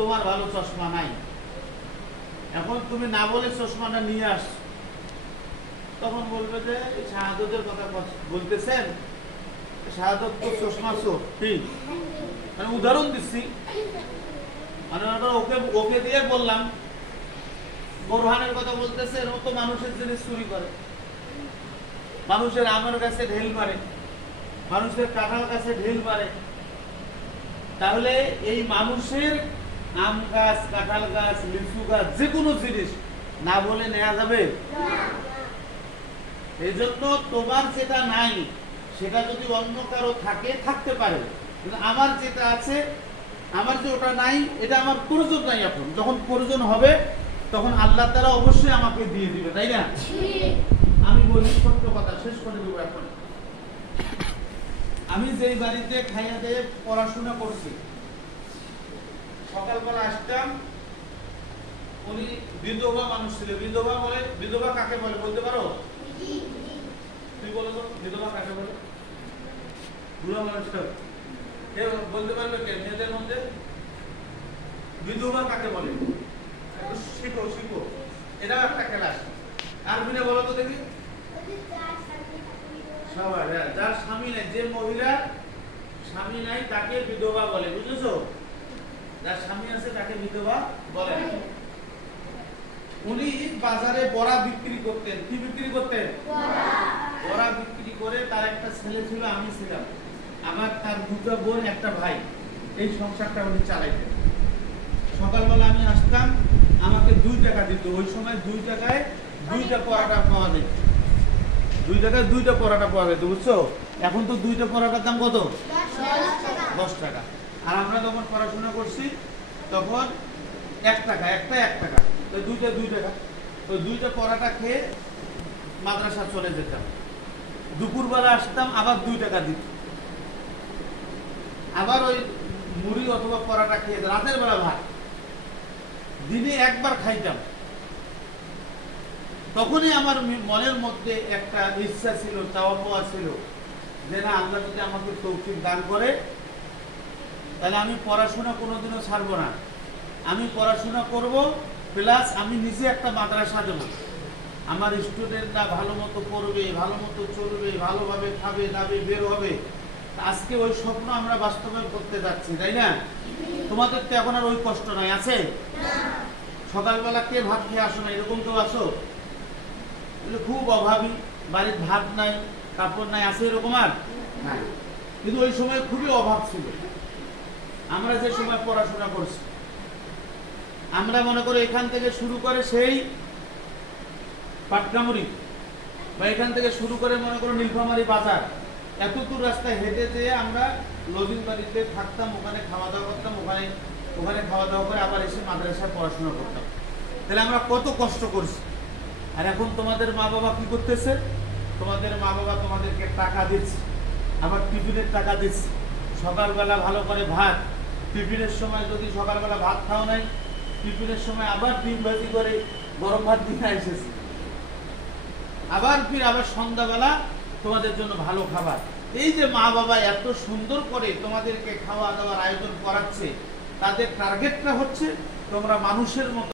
তোমার ভালো চশমা নাই, এখন তুমি না বলে চশমাটা নিয়ে আস, তখন বলবে যে শাহাদতের কথা বলতেছেন, শাহাদত তো চশমা চোখ, ঠিক মানে উদাহরণ দিচ্ছি, মানে ওকে ওকে দিয়ে বললাম বোরহানের কথা বলতেছেন, ও তো মানুষের জিনিস চুরি করে, মানুষের আমের গাছে ঢেল মারে, মানুষের কাঁঠাল গাছে ঢেল মারে, তাহলে এই মানুষের আম গাছ, কাঁঠাল গাছ, লিচু গাছ, যে কোনো জিনিস না বলে নেওয়া যাবে? এই জন্য তোমার যেটা নাই সেটা যদি অন্য কারো থাকে থাকতে পারে, কিন্তু আমার যেটা আছে, আমার যে ওটা নাই, এটা আমার প্রয়োজন নাই। এখন যখন প্রয়োজন হবে তখন আল্লাহ তাআলা অবশ্যই আমাকে দিয়ে দিবে, তাই না? আমি বলি ছোট্ট কথা শেষ করে দেবো। এখন আমি যেই বাড়িতে খাইয়া দিয়ে পড়াশোনা করছি, সকালবেলা আসতাম, উনি বিধবা মানুষ ছিল। বিধবা বলে, বিধবা কাকে বলে বলতে পারো? তুই বলো তো, বিধবা কাকে বলে? বুড়া মানুষ কে বলতে পারবে? কে মেয়েদের মধ্যে বিধবা কাকে বলে? শিখো শিখো, এটাও একটা ক্লাস। আর বিনা বলো তো দেখি। সবাই যার স্বামী নাই, যে মহিলা স্বামী নাই তাকে বিধবা বলে, বুঝেছো? যার স্বামী আছে তাকে বিধবা বলে। উনি বাজারে বড়া বিক্রি করতেন। কি বিক্রি করতেন? বড়া বিক্রি করে তার একটা ছেলে ছিল, আমি ছিলাম, আমার তার দুটো বোন, একটা ভাই। এই সংসারটা উনি চালাইতেন। সকালবেলা আমি আসতাম, আমাকে 2 টাকা দিত। ওই সময় 2 টাকায় 2টা পরোটা পাওয়া যেত। 2 টাকায় 2টা পরোটা পাওয়া যেত, বুঝছো? এখন তো 2টা পরোটার দাম কত? 10 টাকা। আর আমরা যখন পড়াশোনা করছি তখন 1 টাকা, একটা 1 টাকা, তো 2টা 2 টাকা। তো 2টা পরোটা খেয়ে মাদ্রাসা চলে যেতাম। দুপুরবেলা আসতাম, আবার 2 টাকা দিত। আবার ওই মুড়ি অথবা পরোটা খেয়ে রাতের বেলা ভাত, দিনে একবার খাইতাম। তখনই আমার মনের মধ্যে একটা ইচ্ছা ছিল, চাওয়া পাওয়া ছিল যে না, আল্লাহ যদি আমাকে তৌফিক দান করে তাহলে আমি পড়াশোনা কোনোদিনও ছাড়বো না। আমি পড়াশোনা করব, প্লাস আমি নিজে একটা মাদ্রাসা দেবো। আমার স্টুডেন্টরা ভালো মতো পড়বে, ভালো মতো চলবে, ভালোভাবে খাবে দাবে, বের হবে। আজকে ওই স্বপ্ন আমরা বাস্তবায়ন করতে যাচ্ছি, তাই না? তোমাদের তো এখন আর ওই কষ্ট নাই, আছে? সকালবেলা কে ভাত খেয়ে আসো না, এরকম কেউ আসো? খুব অভাবী, বাড়ির ভাত নাই, কাপড় নাই, আছে এরকম আর নাই? কিন্তু ওই সময় খুবই অভাব ছিল। আমরা যে সময় পড়াশোনা করছি, আমরা মনে করি এখান থেকে শুরু করে সেই পাটকামুড়ি, বা এখান থেকে শুরু করে মনে করো নীলফামারী বাজার, এতদূর রাস্তায় হেঁটে যেয়ে আমরা লজিং বাড়িতে থাকতাম, ওখানে খাওয়া দাওয়া করতাম, ওখানে খাওয়া দাওয়া করে আবার এসে মাদ্রাসায় পড়াশোনা করতাম। তাহলে আমরা কত কষ্ট করছি। আর এখন তোমাদের মা বাবা কি করতেছে? তোমাদের মা বাবা তোমাদেরকে টাকা দিচ্ছে, আবার টিফিনের টাকা দিচ্ছে। সকালবেলা ভালো করে ভাত, টিফিনের সময় যদি সকালবেলা ভাত খাও নাই, টিফিনের সময় আবার ডিম ভাজি করে গরম ভাত দিয়ে এসেছে। আবার সন্ধ্যাবেলা তোমাদের জন্য ভালো খাবার। এই যে মা বাবা এত সুন্দর করে তোমাদেরকে খাওয়া দাওয়ার আয়োজন করাচ্ছে, তাদের টার্গেটটা হচ্ছে তোমরা মানুষের মতো